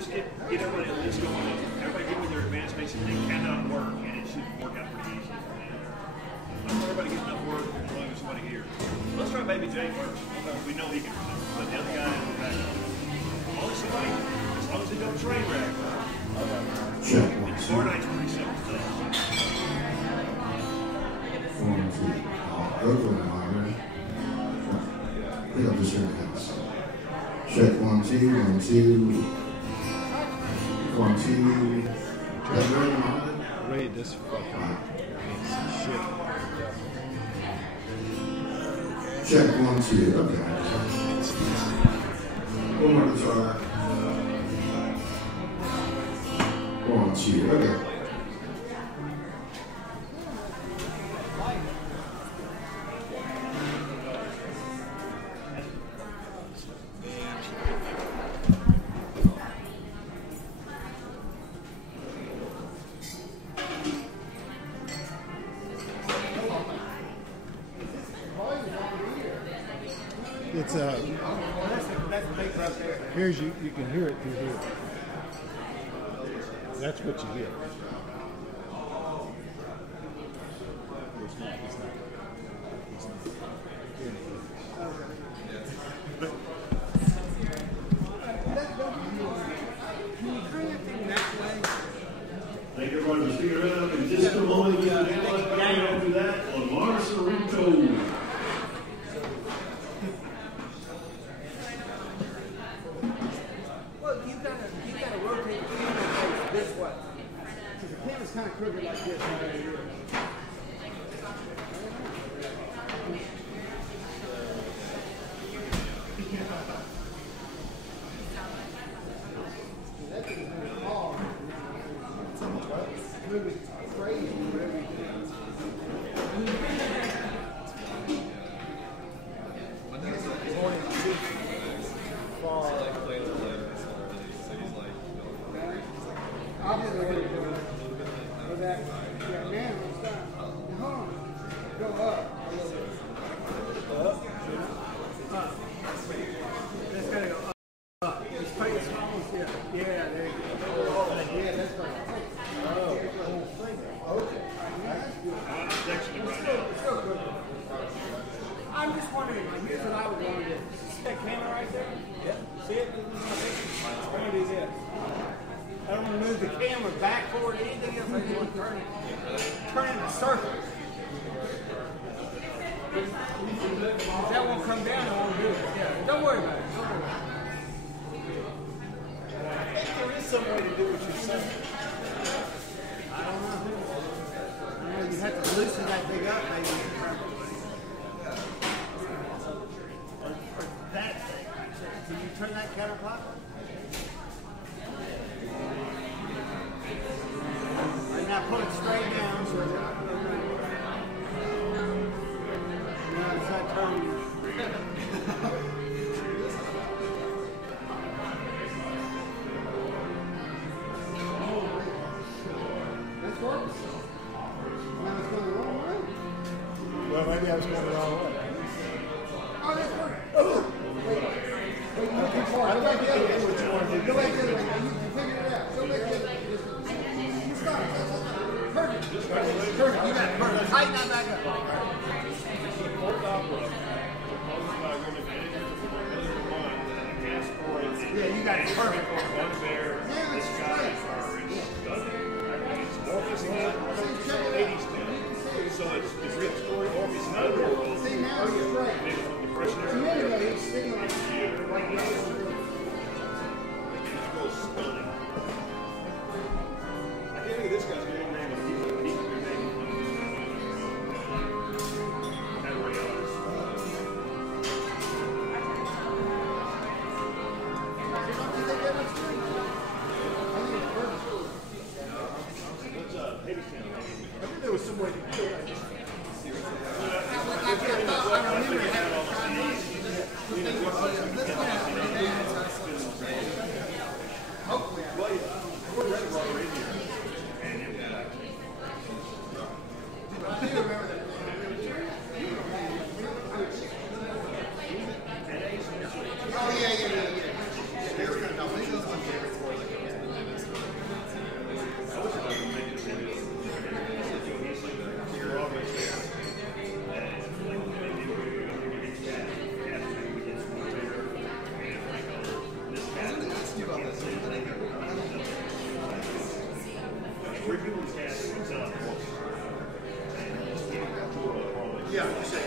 just get everybody at least going. Everybody give me their advanced basic thing cannot work, and it should work out pretty easy. I want everybody to get enough work as long as somebody here. Let's try Baby Jay first. We know he can remember, but the other guy in the back. As long as they don't train wreck. Four nights pretty simple stuff. Pick up the shirt house. Check 1, 2, 1, 2. 1, 2. That's very modern. Raid this fucking piece of shit. Check 1, 2. Okay. One more to try. 1, 2. Okay. It's here's you can hear it through here. That's what you get. It's not. Thank everybody for sticking around. In just a moment, we'll do that on Marcerito. Kind of crooked like this right here. That thing's really hard. It's really crazy. I'm just wondering, like, here's what I would want to do. See that camera right there? Yeah. See it? I'm going to do this. I don't want to move the camera back, forward, anything else. I just want to turn it in a circle. If that won't come down, I won't do it. Yeah. Don't worry about it. Don't worry about it. There is some way to do what you're saying. I don't know. You have to loosen that thing up, maybe. Or that thing. Can you turn that counterclockwise? And now pull it straight down. So no, it's not turning. That's working. Well, maybe I was going the wrong way. Oh, that's perfect. Oh, wait, you're looking for it. Go back the other way. Go back the other way. You figured it out. Go back the other way. You stop. Perfect. Perfect. You got it. Perfect. Tighten that back up. Yeah, you got it. Perfect. Yeah, it's great. So it's real story Orpheus in another world. See, now it's right. Depression It's sitting like this. It's stunning. I can't think of this guy's name. There was some way to do it. I remember Three people in the cast and set up once. Yeah, you say.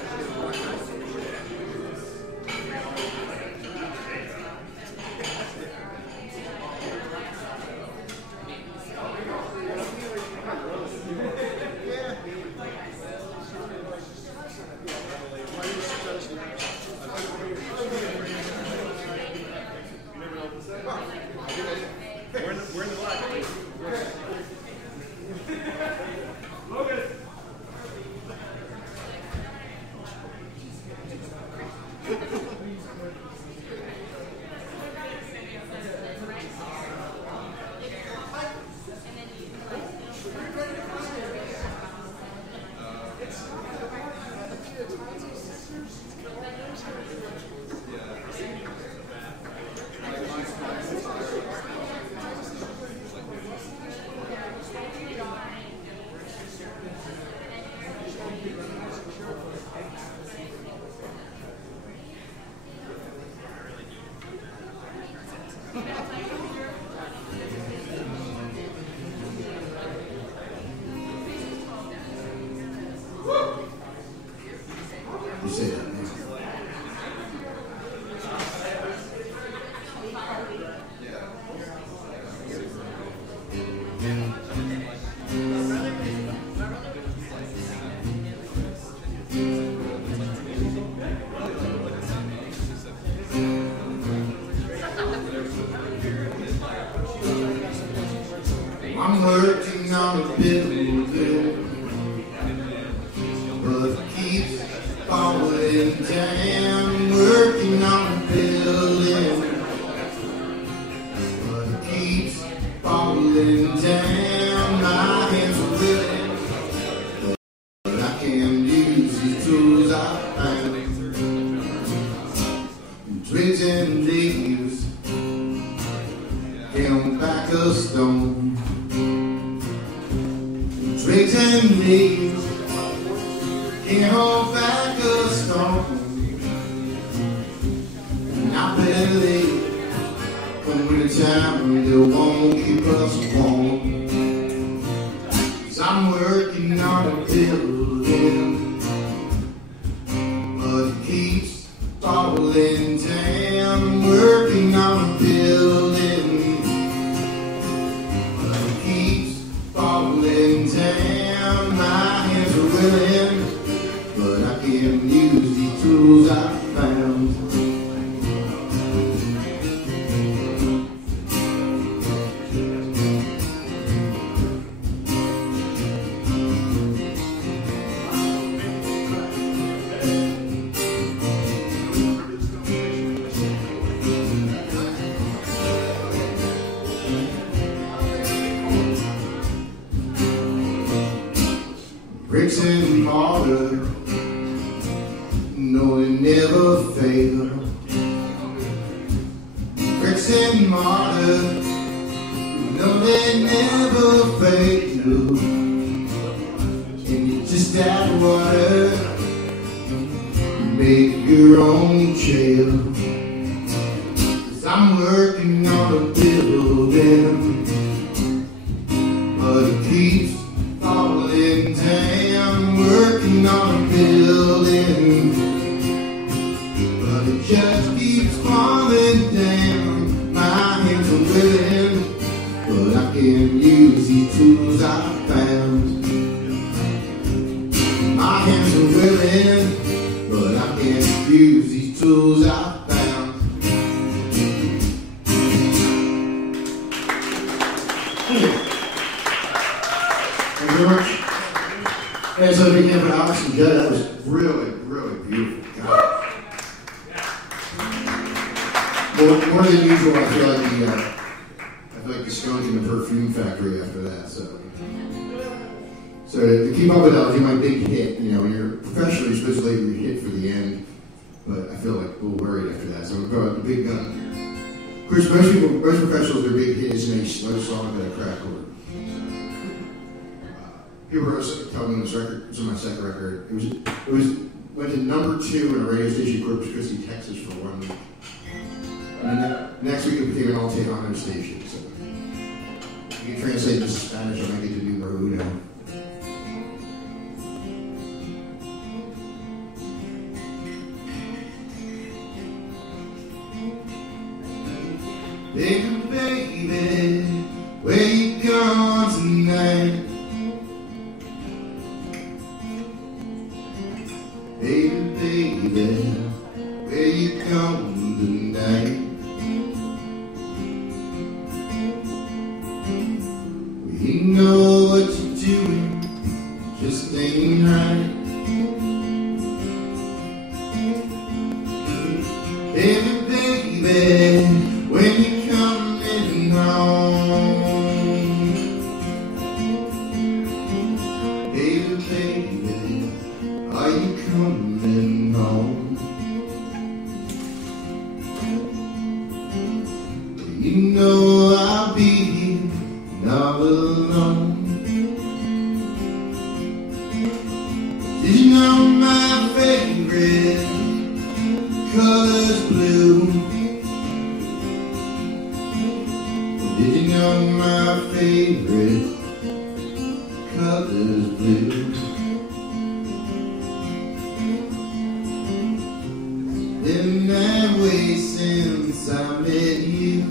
We're in the black, please. Logan. You say that now. I'm working on a building, but it keeps falling down. Working on a building, but it keeps falling down. My hands are willing, but I can't use these tools I found. Twigs and leaves can't back a stone. Twigs and leaves can't hold back a stone. And I believe come winter time they won't keep us warm. 'Cause I'm working on a building, but it keeps falling down. Working on a building, but it keeps falling down. My hands are willing, but I can't use these tools I found. Bricks and mortar, no, they never fail. Bricks and mortar, no, they never fail. And you just add water, make your own trail. 'Cause I'm working on a building, but it keeps falling down. Working on a building, but it just keeps falling down. My hands are willing, but I can't use these tools I found. My hands are willing, but I can't use these tools I found. Thank you very much. And so big hand for Alex and Judd. That was really, really beautiful. God. More than usual, I feel like the skunk in the perfume factory after that. So to keep up with that, I'll do my big hit. You know, when you're professionally, you're supposed to leave your hit for the end, but I feel like a little worried after that. So I'm going to go out the big gun. Of course, most professionals, their big hit isn't a slow song that I crack over. People were telling me this record, it's on my second record. It went to #2 in a radio station in Corpus Christi, Texas for 1 week. Next week it became an all-take-on station. So you can translate this to Spanish, I might get to do Peru now. Baby, baby, where you gone tonight? Baby, baby, where you gone tonight? You know what you're doing just ain't right. Baby, baby, when you coming home? Baby, baby, are you coming home? You know I'll be here, not alone. Did you know my favorite color's blue? Did you know my favorite color's blue? Been that way since I met you.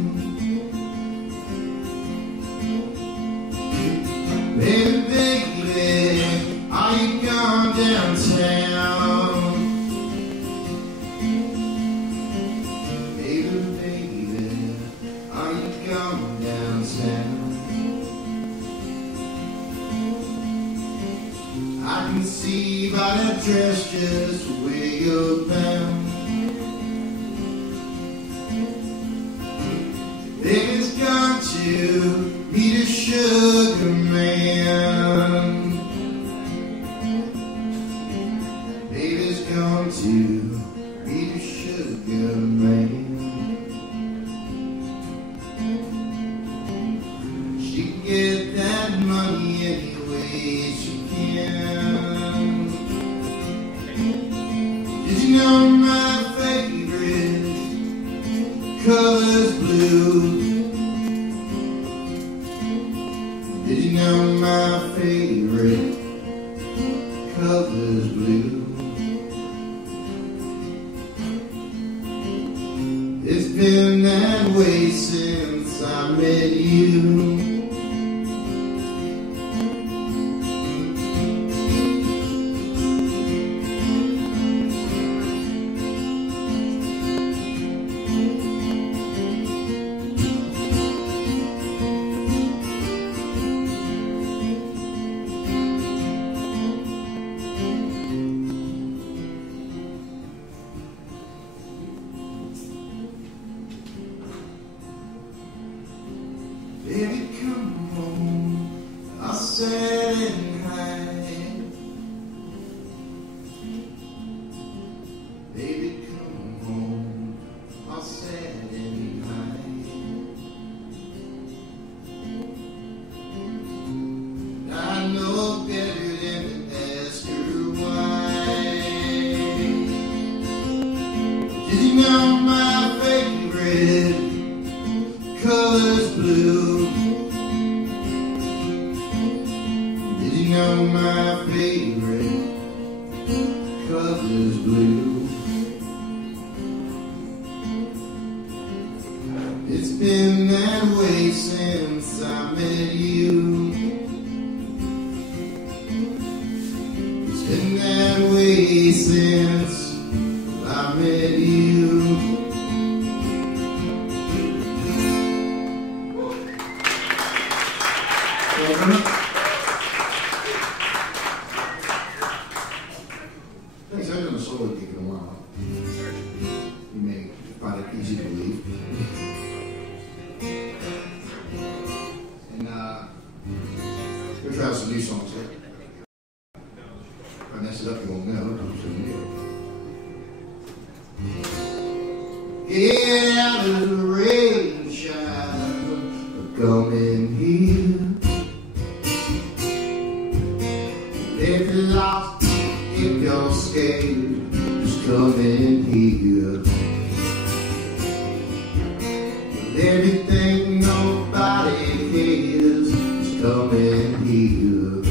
Baby, baby, are you gone downtown? Baby, baby, are you gone downtown? I can see by that dress just where you're bound. Baby's gone to meet a sugar man. Baby's gone to meet a sugar man. She can get that money any way she can. Did you know my favorite color's blue? Did you know my favorite color's blue? It's been that way since I met you. Baby, come home, I'll sit and hide. Baby, come home, I'll sit and hide. I know better than to ask her why. Did you know my favorite color's blue? Did you know my favorite color's blue? It's been that way since I met you. It's been that way since I met you. Thanks, I've done a solo gig in a while. You may find it easy to believe. And we'll try some new songs here. If I mess it up, you won't know. Get out of the rain, child. Come in here. If you're lost, if you're scared, just come in here. Everything nobody cares is coming here.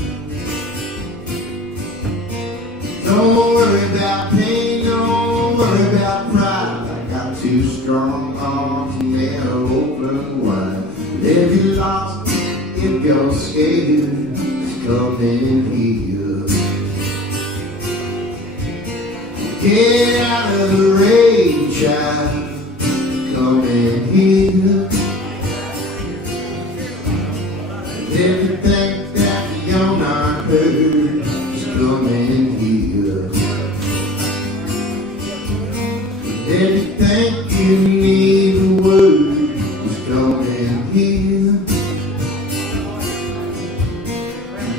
Don't worry about pain, don't worry about pride. I got two strong arms and they're open wide. If you're lost, if you're scared, it's coming here. Get out of the rain, child. Coming here. Everything that you're not heard is coming here. Everything you need a word is coming here.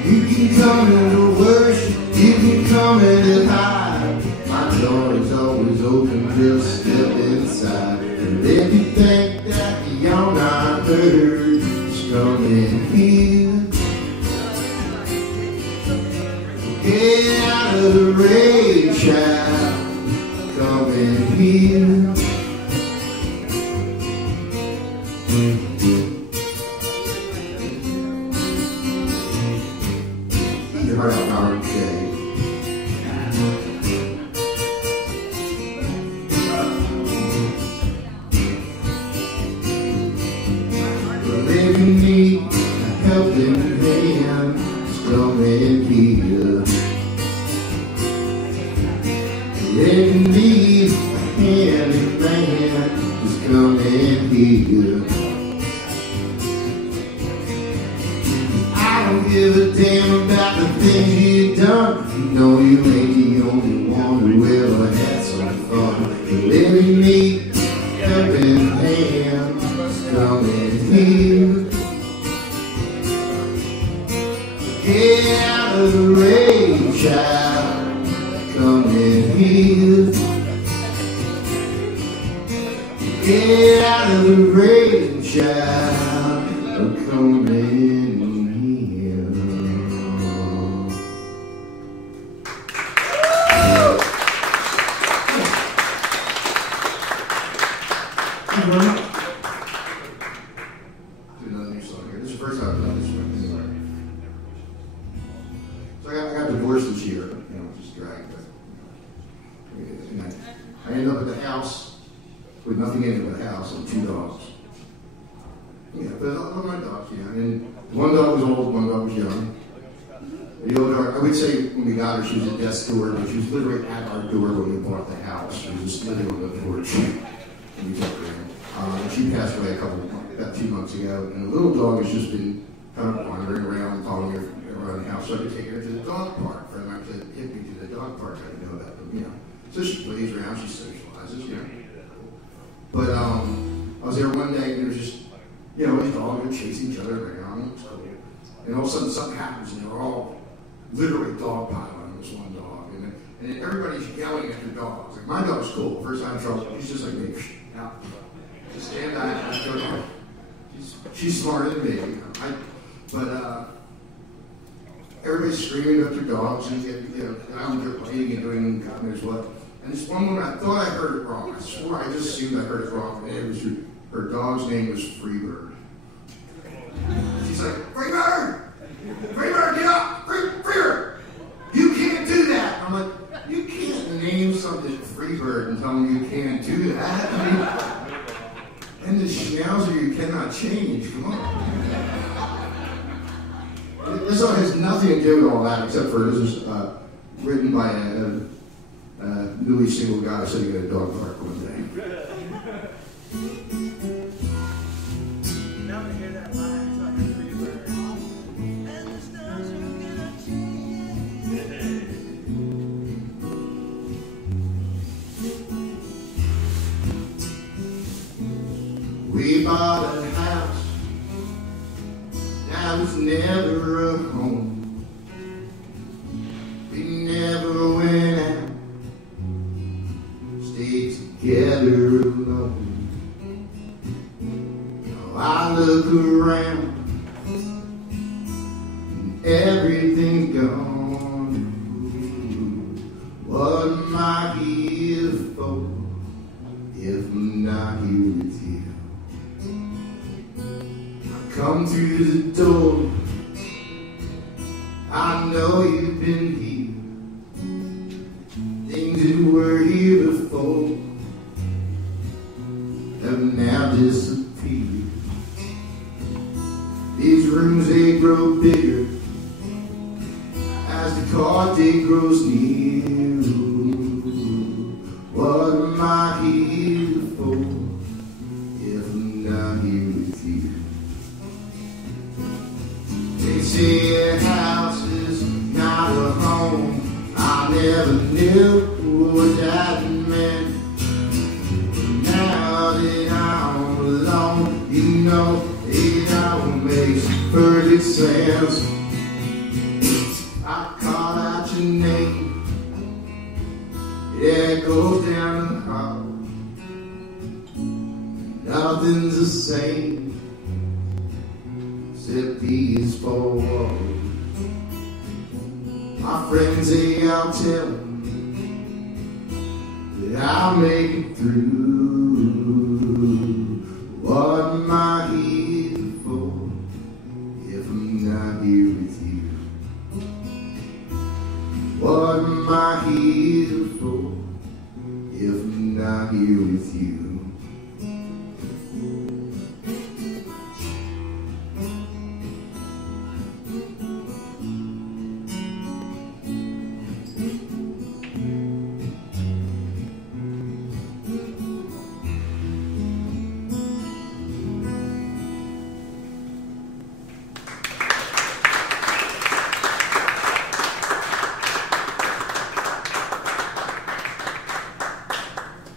You can come in to worship, you can come in to hide. My door is always open, just step inside. And everything that you're not heard is coming here. Get out of the rain, child, coming here. Keep your heart out, Howard Shea. If you need a helping hand, it's coming here. If you need a handy man, it's coming here. I don't give a damn about the things you've done. You know you ain't the only one who ever had some fun. If you need a helping hand, it's coming here. Get out of the rain, child, coming here. Get out of the rain, child, coming here. Thank you very much. Do another new song here. This is the first time I've done this one. So I got divorced this year, just dragged. I ended up at the house with nothing in it but a house and 2 dogs. Yeah, but I love my dogs, and one dog was old, one dog was young. The older, I would say when we got her, she was at death's door, but she was literally at our door when we bought the house. She was just living on the porch, and we took her in. She passed away about 2 months ago, and the little dog has just been kind of wandering around, following her around the house. So I could take her to the dog park. For them to hit me to the dog park, I didn't know about them, So she plays around, she socializes, But I was there one day, and there was just, these dogs would chase each other around. It was cool. And all of a sudden, something happens, and they were all literally dogpiling on this one dog. And then everybody's yelling at their dogs. Like, my dog's cool. First time in trouble, he's just like me. Out. Just stand back and just go down. She's smarter than me. But everybody's screaming at their dogs, and they're playing and doing God knows what. And this one woman, I thought I heard it wrong. I swore I just assumed I heard it wrong. And it was her dog's name was Freebird. She's like, Freebird! Freebird, get up! Freebird! You can't do that! I'm like, you can't name something Freebird and tell me you can't do that. And the schnauzer you cannot change. Come on. This song has nothing to do with all that, except for this is written by a newly single guy sitting at a dog park one day. Now to hear that line, it's like a free bird. And the stars you cannot change. We bought a house that was never a home. We never went out, stayed together alone. Now I look around and everything's gone. What am I here for if I'm not here with you? come through the door, I know you've been here. Things that were here before have now disappeared. These rooms, they grow bigger as the car day grows near. What am I here for if I'm not here with you? They say a house is not a home. I never knew what that meant. Now that I'm alone, you know it all makes perfect sense. I call out your name, yeah, it goes down the hall. Nothing's the same except these four walls. My friends say I'll tell them that I'll make it through. What am I here for if I'm not here with you? What am I here for if I'm not here with you?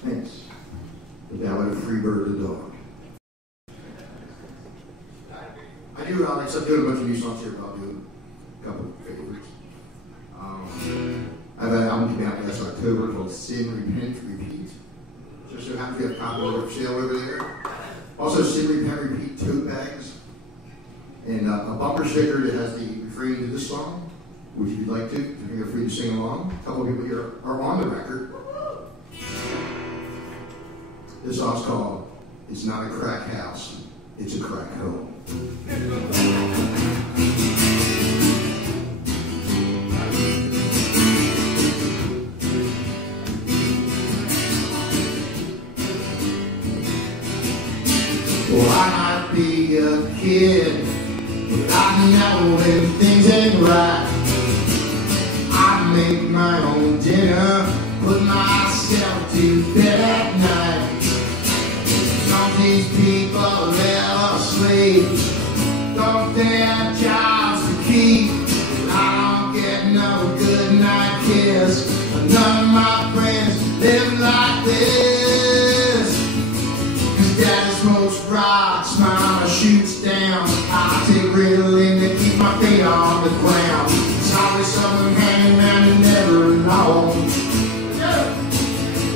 Thanks. The Ballad of Free Bird the Dog. Alex, I'm doing a bunch of new songs here, but I'll do a couple of favorites. I have an album coming out last October called Sin, Repent, Repeat. Just so happy to have a copy of it for sale over there. Also, Sin, Repent, Repeat tote bags. And a bumper sticker that has the refrain to this song, which if you'd like to, feel free to sing along. A couple of people here are on the record. This song's called It's Not a Crack House, It's a Crack Home. Well, I might be a kid, but I know when things ain't right. I make my own dinner, put myself to bed at night. Don't these people ever sleep? Don't they have jobs to keep? I don't get no good night kiss. None of my friends live like this. Cause daddy smokes rocks, mama shoots down. I take Ritalin to keep my feet on the ground. There's always someone hanging around and never alone.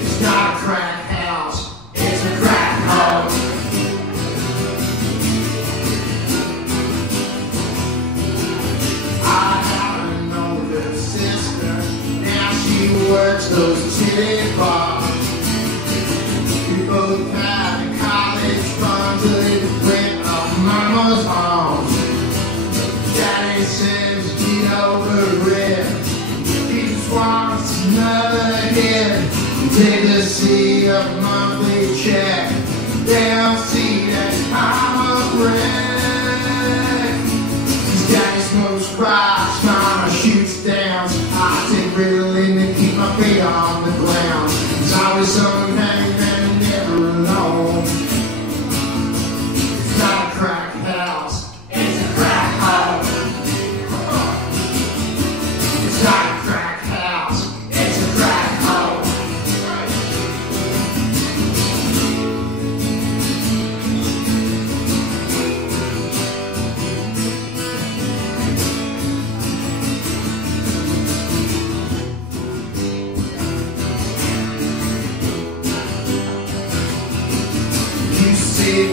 It's not a crack house, it's a crack home. I have an older sister, now she works those titty bars. We both had a college fund till it went up mama's arms. Daddy says get over it, he just wants another hit. Take the seat of monthly check, they don't see that I'm a wreck. His daddy smokes rocks, mama shoots down. I take Ritalin to keep my feet on the ground. There's always someone hanging and never alone. It's not a crack house, it's a crack home. It's not a crack house, it's a crack home.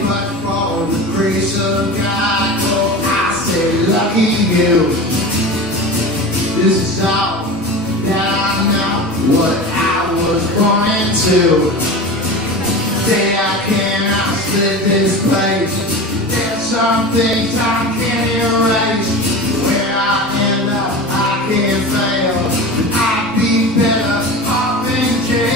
But for the grace of God, oh, I say lucky you. This is all that I know, what I was born into. Say I cannot split this place. There's some things I can't erase. Where I end up, I can't fail. And I'd be better off in jail.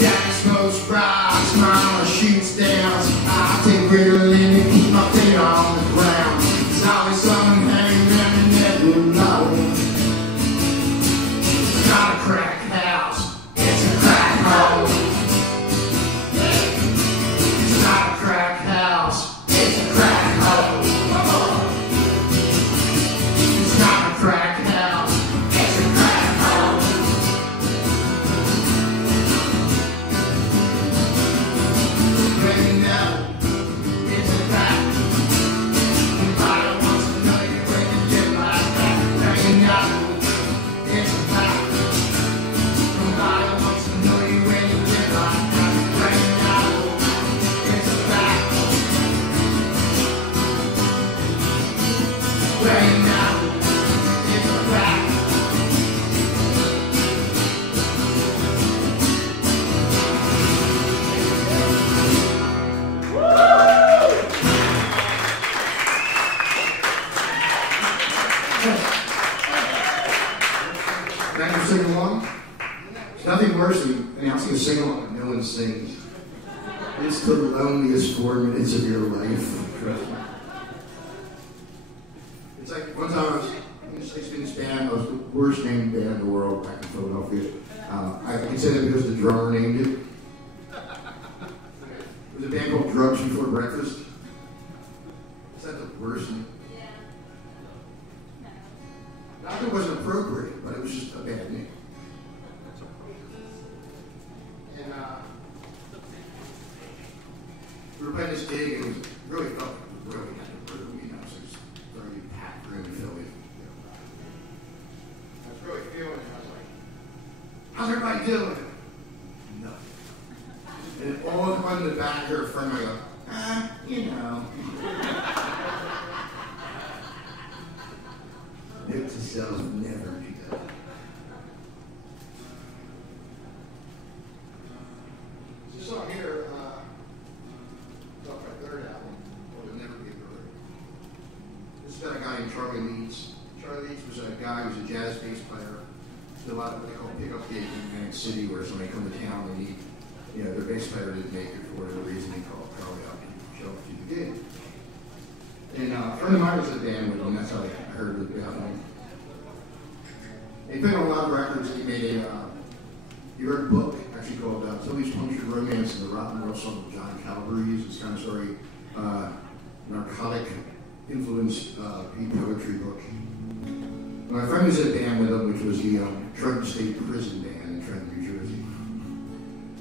Daddy smokes rocks, mama shoots down. I take Ritalin to keep my feet on the ground. There's always someone hanging around and never alone. It's not a crack house, it's a crack hole. It's not a crack house, it's a crack hole. It's not a crack house, it's a crack hole. Right now, it's a fact. Nobody wants to know you when you get like that. Right now, it's a fact. Nobody wants to know you when you get like that. Right now, it's a fact. Right now, it's a fact. Thank you for singing along. There's nothing worse than announcing a sing-along and no one sings. It's the loneliest 4 minutes of your life. It's like one time I was in this band. I was the worst named band in the world back in Philadelphia. I can say that because the drummer named it. It was a band called Drugs Before Breakfast. Is that the worst name? Not that it wasn't appropriate, but it was just a bad name. And we were playing this gig, and it was really felt like it was really had a room, you know, so it was a very packed room in Philly. I was really feeling it. I was like, how's everybody doing? Nothing. And all of them in the back here, a friend, I go, you know. Note to self, never do that. This song here, off my third album, Will Never Be Heard. This is about a guy named Charlie Leeds. Charlie Leeds was a guy who was a jazz bass player. Did a lot of what they call pickup gigs in Atlantic City, where somebody come to town and need, you know, their bass player didn't make it for whatever reason. They called Charlie up and show up to the gig. And a friend of mine was in the band with him. That's how I heard about him. He played on a lot of records. He made he wrote a book actually called Toby's Punctured Romance and the Rotten World Song of John Calabrese. It's kind of story, narcotic influenced poetry book. My friend was in a band with him, which was the Trenton State Prison Band in Trenton, New Jersey.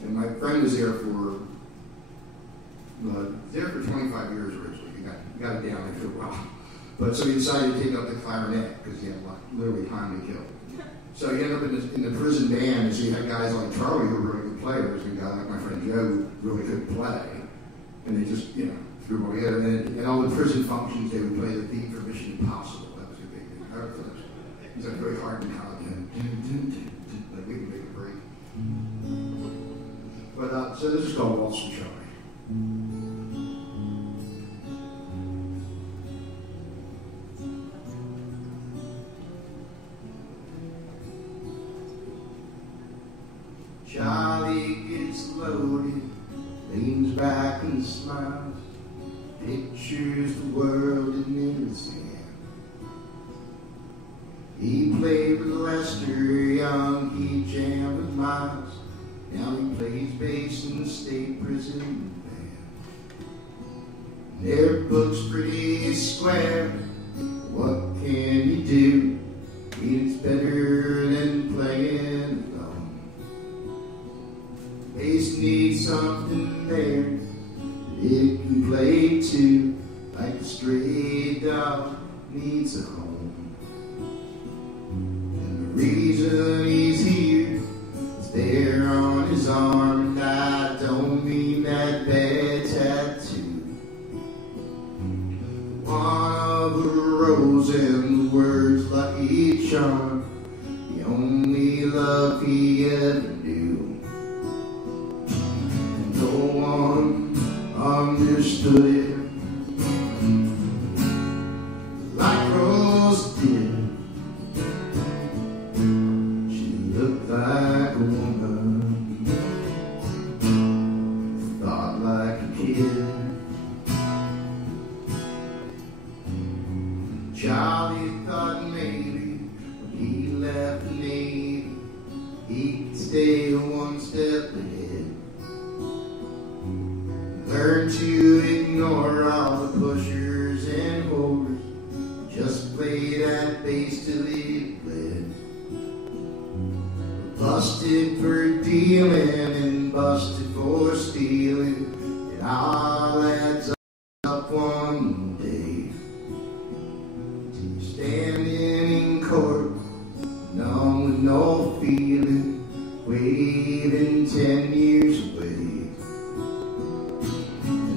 And my friend was there for 25 years originally. He got it down after a while. But so he decided to take up the clarinet because he had literally time to kill. So he ended up in the prison band, and so you had guys like Charlie who were really good players, and a guy like my friend Joe who really couldn't play. And they just, you know, threw them all together. And at all the prison functions, they would play the theme for Mission Impossible. That was a big thing. It was like very hard and college. Like we can make a break. But so this is called Waltz from Charlie. Charlie gets loaded, leans back and smiles, pictures the world in his hand. He played with Lester Young, he jammed with Miles. Now he plays bass in the state prison band. Their book's pretty square, what can you do? It's better than playing alone. Bass needs something there that it can play too, like a stray dog needs a home. And the reason he's here is there on his arm, and I don't mean that bad tattoo. One of a rose and the words Lucky Charm, the only love he ever knew. No one understood stood it like Rose did. She looked like a woman, thought like a kid. Charlie thought maybe when he left the Navy he could stay one step ahead. Learn to ignore all the pushers and holders. Just play that bass till it bled. Busted for dealing and busted for stealing. It all adds up one day. Standing in court, numb with no feeling, waving 10 years away.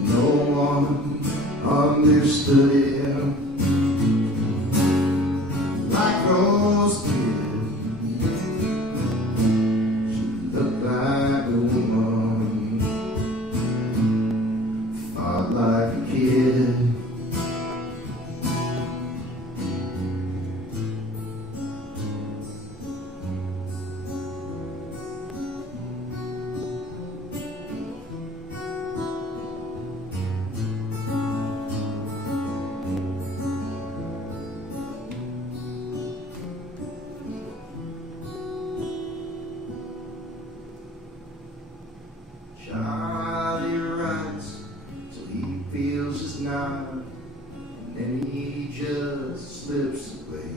No one understood him like Rose did. She looked like a woman, thought like a kid. Charlie runs till he feels his knob, and then he just slips away.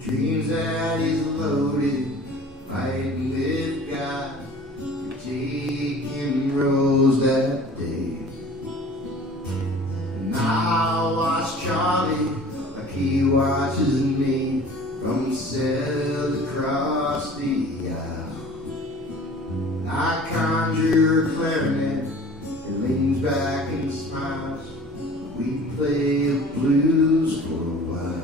Dreams that he's loaded, fighting with God, taking Rose that day. And I watch Charlie like he watches me from the cell across the aisle. I conjure a clarinet, it leans back and smiles. We play the blues for a while.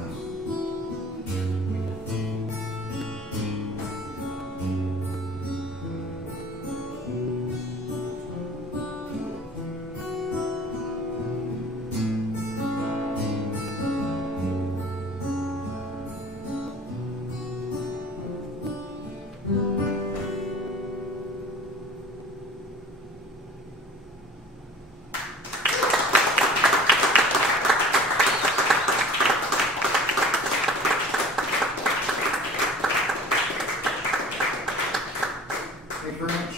Thank you very much.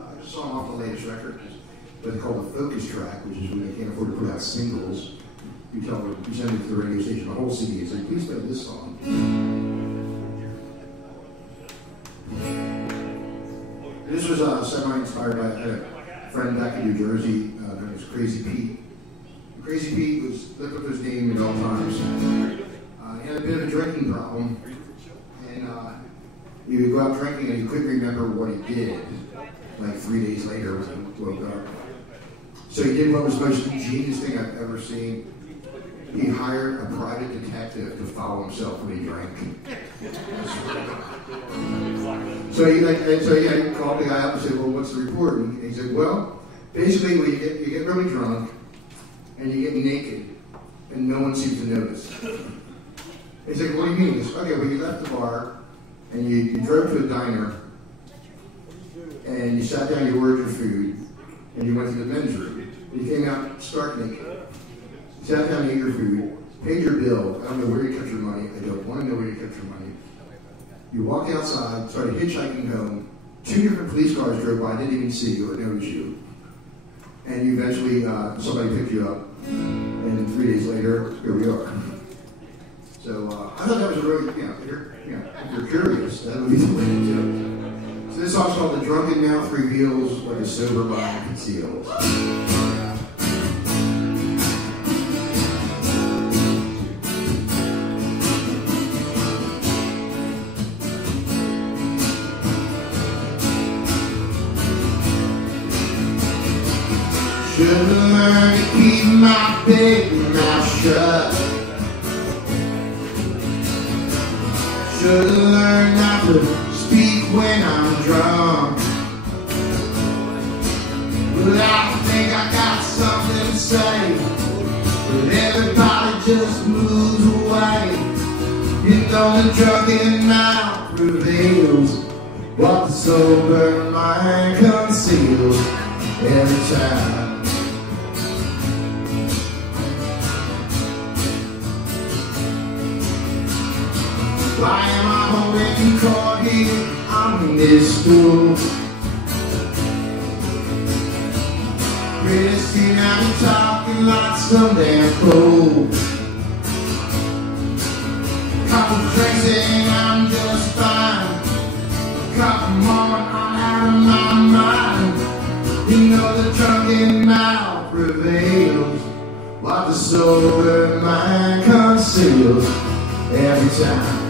I just saw him off the latest record, what they call the focus track, which is when they can't afford to put out singles. You tell them, you send it to the radio station, the whole CD, and say, please play this song. This was semi-inspired by a friend back in New Jersey, known as Crazy Pete. Crazy Pete was lived up his name at all times. He had a bit of a drinking problem, and he would go out drinking and he couldn't remember what he did, like 3 days later when he woke up. So he did what was the most ingenious thing I've ever seen. He hired a private detective to follow himself when he drank. So he called the guy up and said, well, what's the report? And he said, well, basically when you get really drunk and you get naked and no one seems to notice. He said, what do you mean? He said, okay, well, you left the bar and you drove to a diner and you sat down, you ordered your food, and you went to the men's room. And you came out stark naked. You sat down and ate your food, paid your bill. I don't know where you kept your money. I don't want to know where you kept your money. You walked outside, started hitchhiking home. 2 different police cars drove by, didn't even see you or notice you. And you eventually, somebody picked you up. And 3 days later, here we are. So I thought that was a really, if you're curious, that would be the way to do it. So this song's called The Drunken Mouth Reveals What a Sober Mind Conceals. Should've learned to keep my big mouth shut. Should've learned not to speak when I'm drunk. Well, I think I got something to say, but everybody just moves away. You know the drunken mouth reveals what the sober mind conceals every time. Why am I holding court here on this stool? Really seen out and talking like some damn fool. Couple drinks and I'm just fine. A couple more and I'm out of my mind. You know the drunken mouth reveals what the sober mind conceals every time.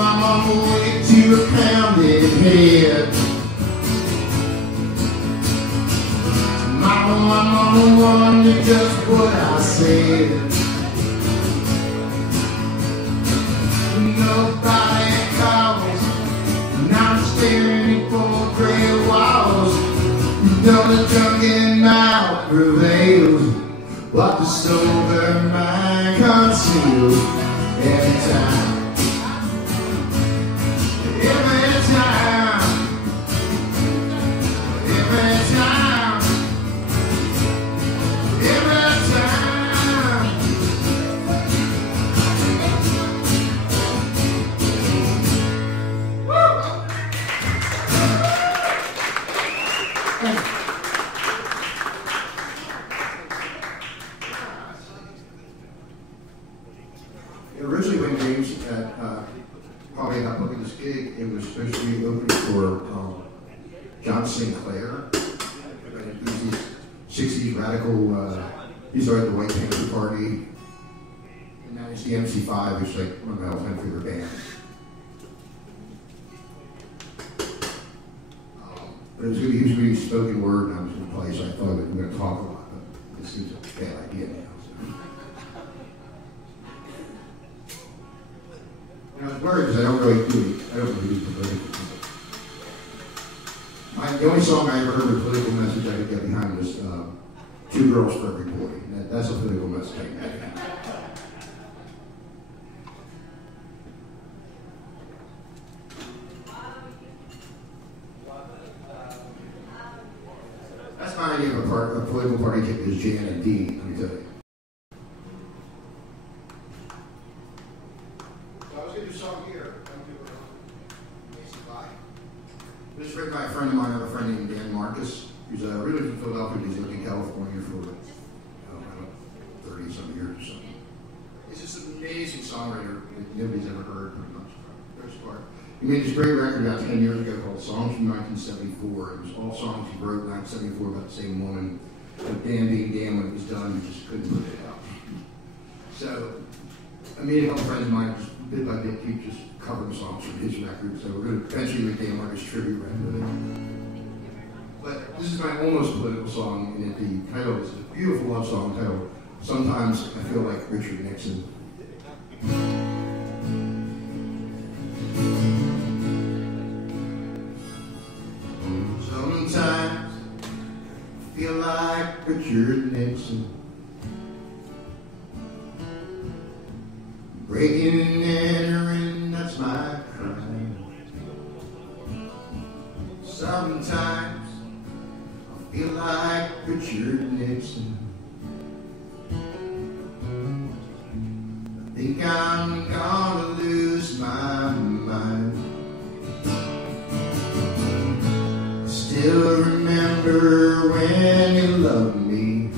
I'm on the way to a pounded head. Mama, I'm on the one to just what I said. Nobody calls, and I'm staring for gray walls. You know the drunken mouth prevails, what the sober mind conceals every time. Every time, every time, every time. Woo! Originally, when James probably got booked at this gig, it was supposed to be opening for John St. Clair. He was these 60s radical, he started the White Panther Party, and now he's the MC5, who's like one of my all-time favorite bands. But it was going to be used spoken word, and I was going to play, so I thought we were going to talk a lot, but it seems a bad idea now. So. You know, it's weird because I don't really do political. The only song I ever heard with a political message I could get behind was Two Girls for Every Boy. That's a political message I can get behind. That's my idea of a political party ticket is Jan and D, let me tell you. So I was going to do a song here. This is written by a friend of mine, I have a friend named Dan Marcus, who's really from Philadelphia, he's lived in California for 30-some years or something. He's just an amazing songwriter that nobody's ever heard, pretty much, for the most part. He made this great record about 10 years ago called Songs from 1974. It was all songs he wrote in 1974 about the same woman. But Dan being Dan, when it was done, he just couldn't put it out. So I made a couple friends of mine, just bit by bit, keep just covering songs from his record. So we're going to eventually make Dan Marcus tribute record. But this is my almost political song, and the title is a beautiful love song titled Sometimes I Feel Like Richard Nixon. Sometimes I feel like Richard Nixon, breaking and entering, that's my crime. Sometimes I feel like Richard Nixon, think I'm gonna lose my mind. Still remember when you loved me.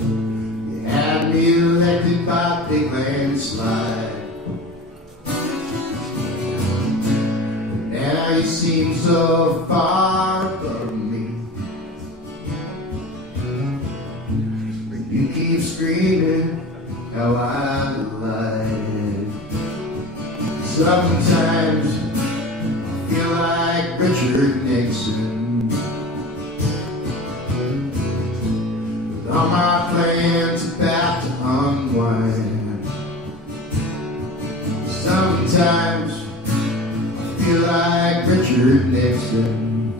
You had me elected by big landslide. Now you seem so far above me. You keep screaming how I lied. Sometimes I feel like Richard Nixon, with all my plans about to unwind. Sometimes I feel like Richard Nixon,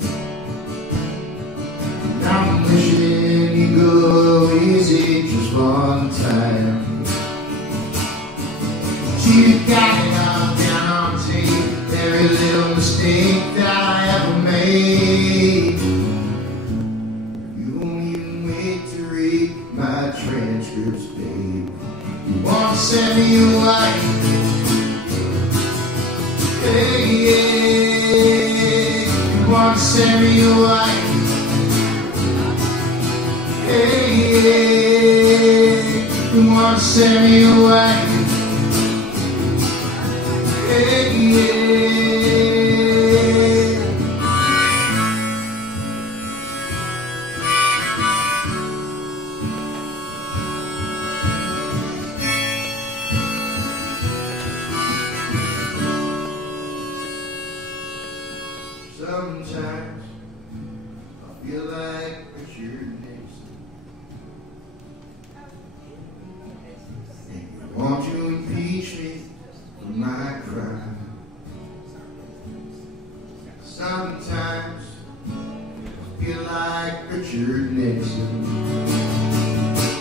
and I'm wishing you go easy just one time. You got it all down on tape, every little mistake that I ever made. You won't even wait to read my transcripts, babe. You want to send me away, hey, yeah. You want to send me away, hey, yeah. You want to send me away, hey, yeah. Sometimes I feel like Richard Nixon, and you want to impeach me for my crime. Sometimes I feel like Richard Nixon,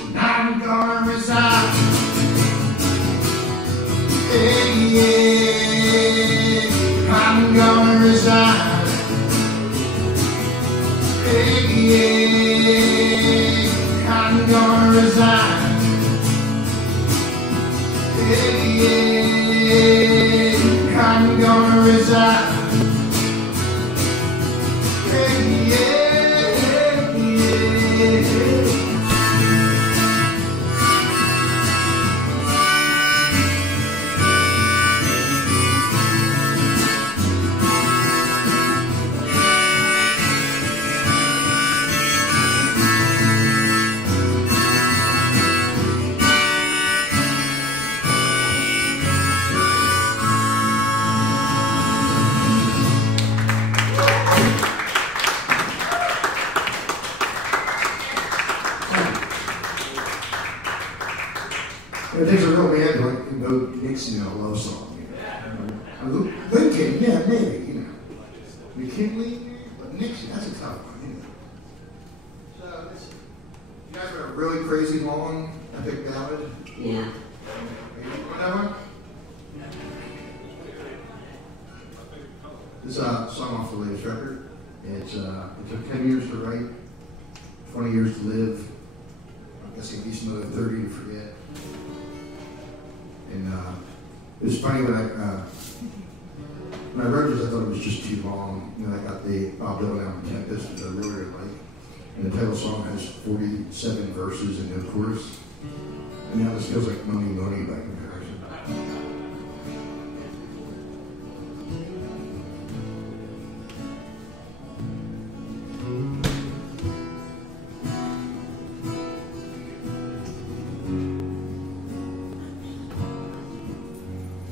and I'm gonna resign, hey, yeah. I'm gonna resign, hey, yeah. I'm gonna resign, hey, yeah. I'm gonna resign, hey, yeah, yeah. It takes a real man to like vote Nixon in a love song. You know? Lincoln, yeah, maybe, you know. McKinley, but Nixon, that's a tough one, you know. So, listen, you guys are a really crazy long epic ballad. Yeah. You want that one? This is a song off the latest record. It took 10 years to write, 20 years to live. I'm guessing at least another 30 to forget. And it was funny when I wrote this, I thought it was just too long. And then I got the Bob Dylan album Tempest, which I really, really like. And the title song has 47 verses and no chorus. And now this feels like Money Money by comparison.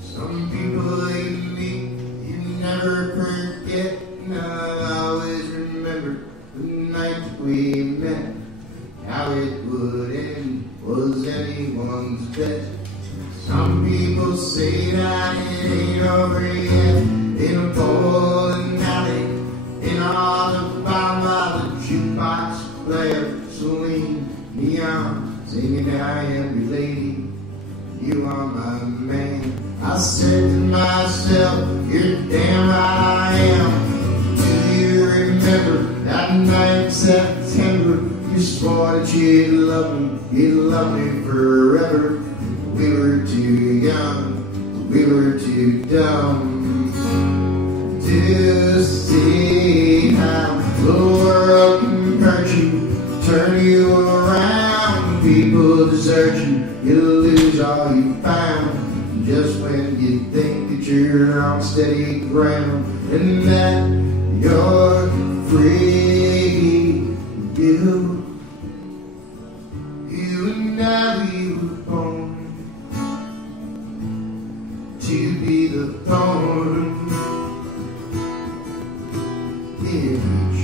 Some people like me, you never forget. And I'll always remember the night we met. How it would end was anyone's bet. Some people say that it ain't over yet. In a bowling alley, in Alabama, the jukebox player, Celine Dion, singing I am your lady, you are my man. I said to myself, you're damn right I am. Do you remember that night in September? You swore that you'd love me forever. We were too young, we were too dumb to see how the world can hurt you, turn you around. People desert you, you lose all you found. Just when you think that you're on steady ground and that you're free, you and I, we were born to be the thorn in each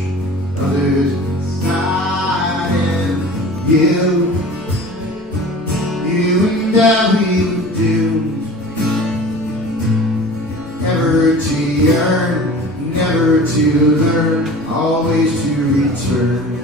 other's side, and you and I, we were doomed never to yearn, never to learn, always to return.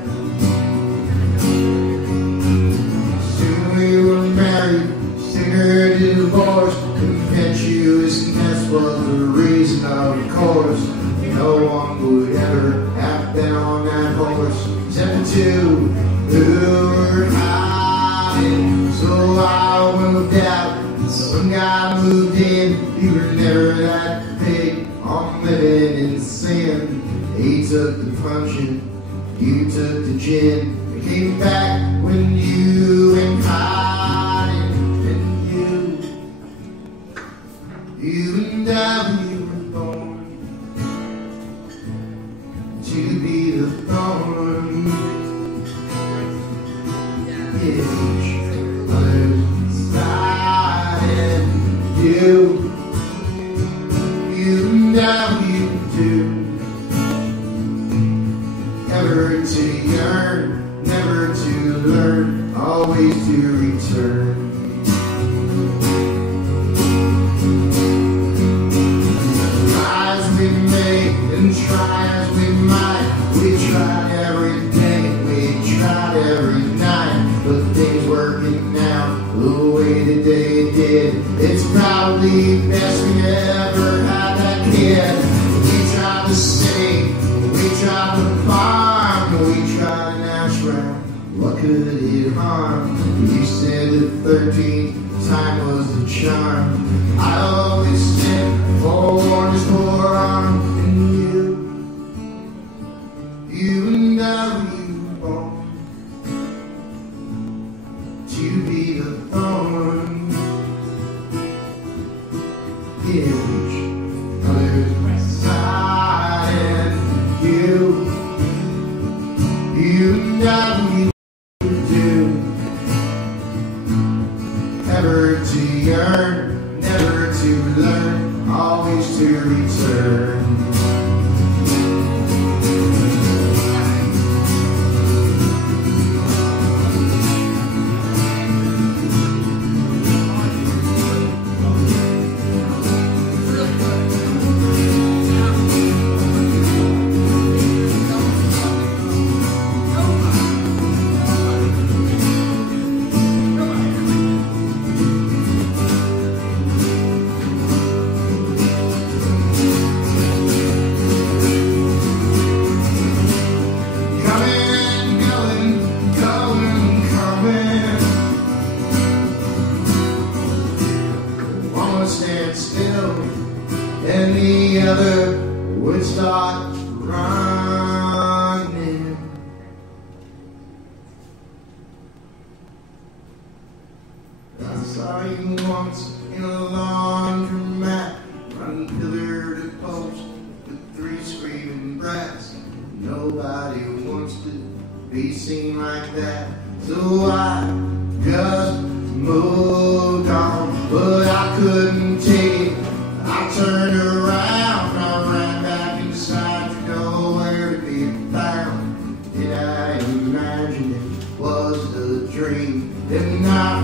Soon we were married, sooner divorced. Impetuousness was the reason, of course. No one would ever have been on that horse except the two who were hiding. So I moved out, and some guy moved in. You were never that big on living in sin. He took the punching, you took the gin. I came back when you went hiding, and you and I, we were born to be the thorn in each other's side, and you and I, we were doomed never to yearn, never to learn, always to return. Try as we may and try as we might, we tried every day, we tried every night, but things working out the way that they did. It's probably best we never had that kid. We tried to stay, we tried to farm, we tried an ash round. What could it harm? You said the 13th time was the charm. I always said forewarned is forearmed, and you and I, we were born to be the thorn in each other's side, and you and I, we were doomed never to yearn, never to learn, always to return. Stand still, and the other would start running. I saw you once in a laundromat, running pillar to post with 3 screaming brats. Nobody wants to be seen like that, so I just moved on, but I couldn't take it. I turned around, I ran back inside to nowhere to be found. Did I imagine it was a dream? If not,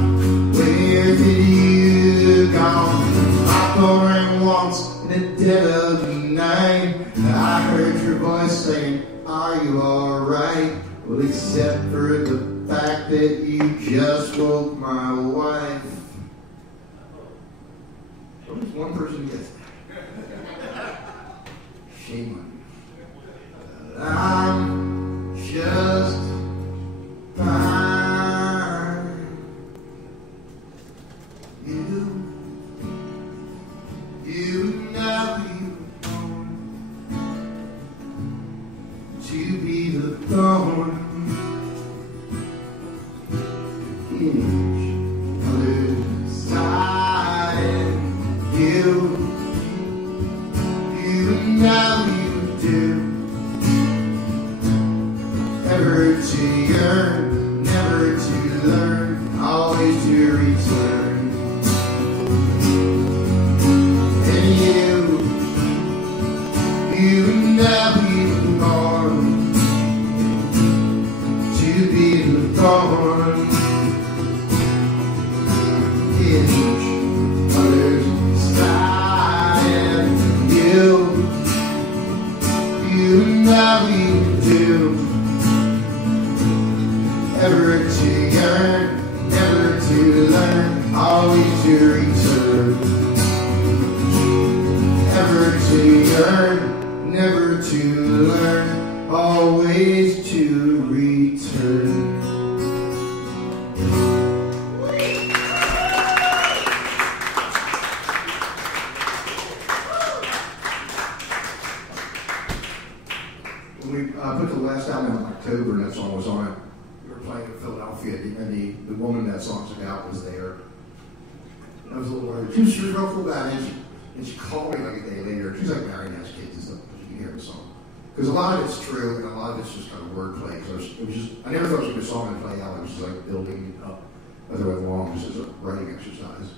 where did you go? My phone rang once in the dead of the night. I heard your voice saying, "Are you alright?" Well, except for the fact that you just woke my wife. What if one person gets that? Shame on you. I'm just each other's side. You know you do. Ever to yearn, never to learn, always to return. And you know you were born to be born. Each other's side. You know you do. Ever to yearn, never to learn, always to return. Ever to yearn, never to learn, always to return. When we put the last album in October and that song was on it, we were playing in Philadelphia, and the woman that song's about was there. And I was a little worried. She was real cool about it, and she called me like a day later. She's like married, has kids and stuff, but you can hear the song. Because a lot of it's true, and a lot of it's just kind of wordplay. So it was just, I never thought it was a good song to play out. It was just like building up as I went along, just as a writing exercise.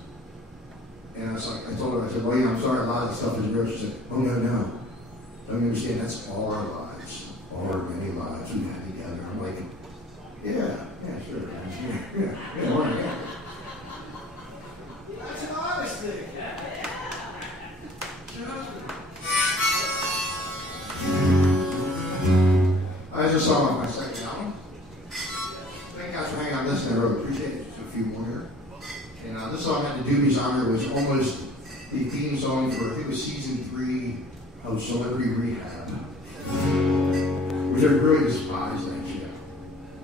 And I was like, I told her, I said, well, yeah, I'm sorry, a lot of the stuff is real. She said, oh, no. Don't you understand? That's all our lives, all our many lives we've had together. I'm like, yeah, sure. Yeah, why not? That's an honest thing. I just saw my second album. Thank you guys for hanging out listening. I really appreciate it. Just a few more here. And this song had to do me's honor. It was almost the theme song for, I think it was season 3 of Celebrity Rehab. Which I really despise that check.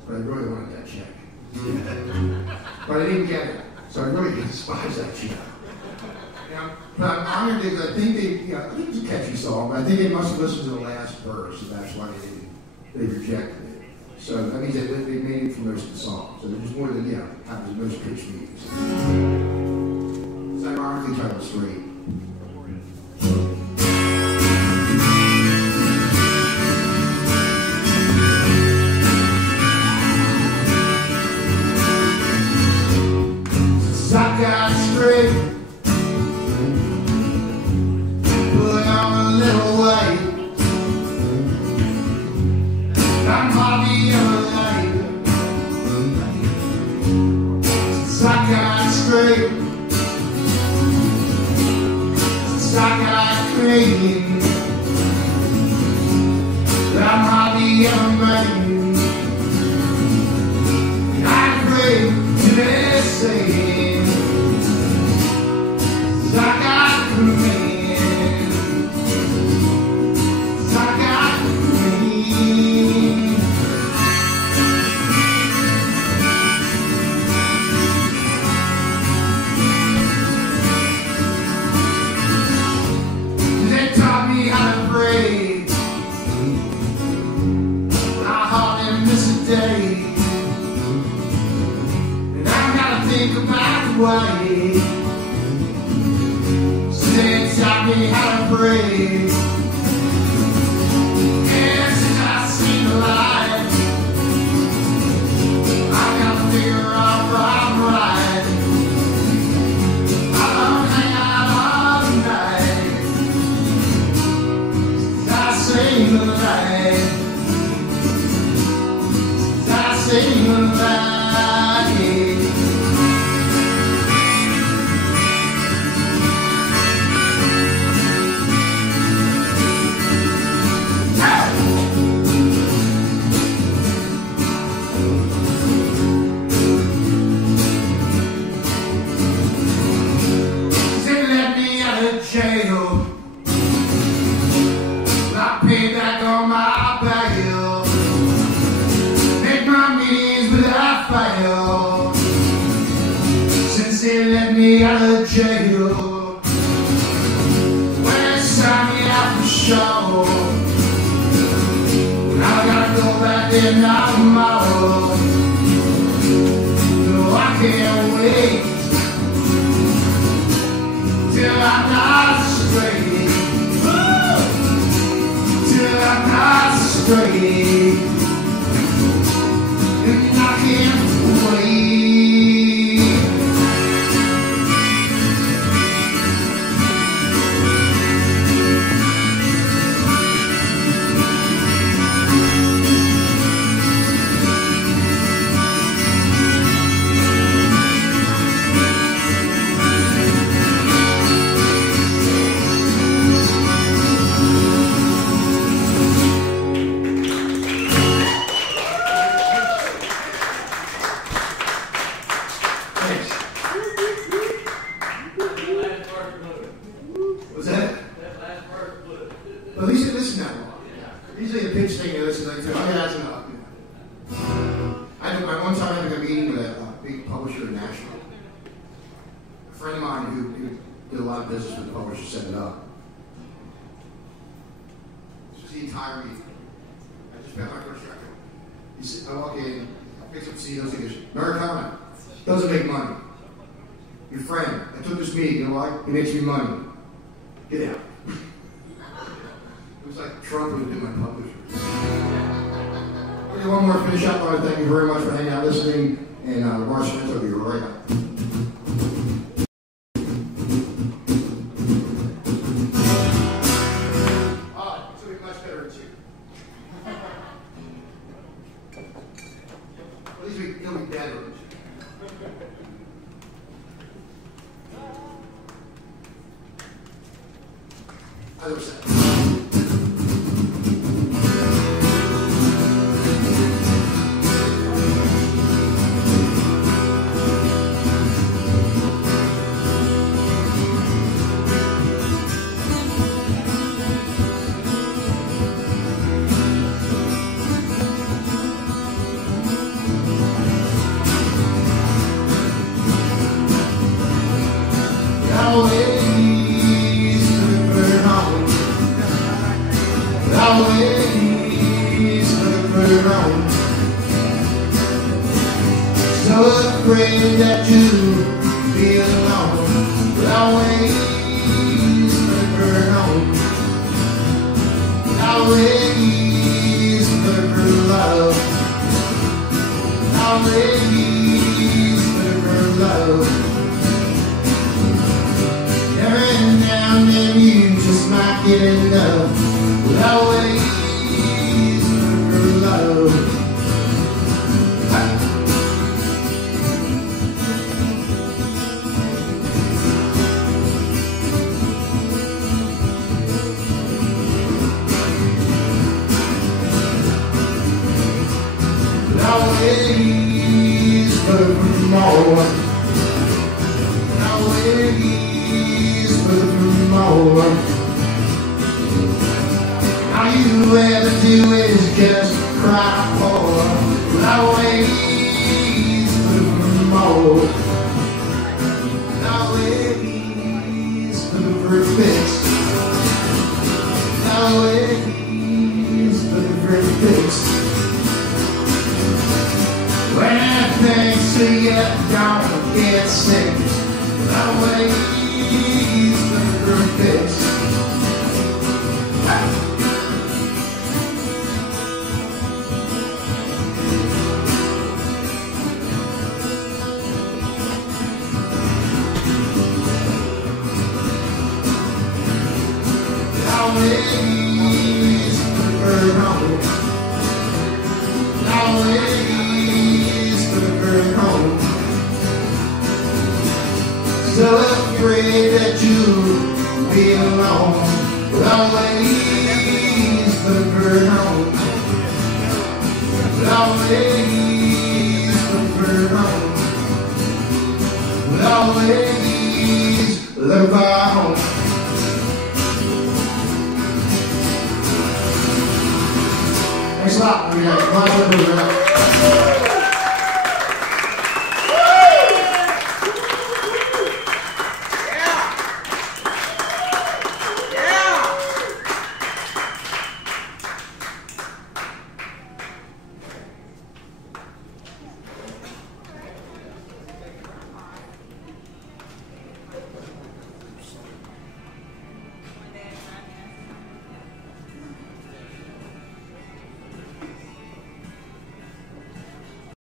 But I really wanted that check. But I didn't get it. So I really despise that check. But I'm honored because I think I think it's a catchy song, but I think they must have listened to the last verse, and that's why they rejected it. So that means they made it for most of the song. So there's more than, happens in most pitch meetings. It's ironically titled Straight. Since I got straight, put on a little weight. I'm hardly ever late. Since I got straight, since I got clean, I'm hardly ever late. I pray to the same. Since I got clean. And I gotta think about the way. So they taught me how to pray. And since I've seen the light, I gotta figure out where I'm right. I don't hang out all night. Since I've seen the light. Sing the light. They let me out of jail. I paid back on my bail. Since they let me out of jail, when it's time me out for show, I gotta go back there now tomorrow. No, I wait till I'm not straight. Till I'm not straight. And I can't wait. Was that? At least you listen that long. Usually the pitch thing you listen like, okay, that's enough. I know one time I had a meeting with a big publisher in Nashville. A friend of mine who did a lot of business with the publisher set it up. This was the entire meeting. I just found my first record. He said, I walk in, I pick up CEOs, he goes, Americana, doesn't make money. Your friend, I took this meeting, you know why? It makes me money. Get out. It was like Trump would have been my publisher. Okay, one more finish up. I want to thank you very much for hanging out, listening, and watching this. I'll be right up. Oh, it's going to be much better than you. At least it'll be better than you. Other side. So afraid that you feel alone, but always burn on. Always burn love. Always burn love. Every now and then you just might get enough, but always burn love. Always for more. Always for more. All you ever do is just cry for. Always for more. Always for fix. Always for fix. When things to you don't get sick, always for fix. Always for home. Always home. So afraid that you'll be alone, but always prefer home. But always prefer home. But always live our home. Thanks a lot.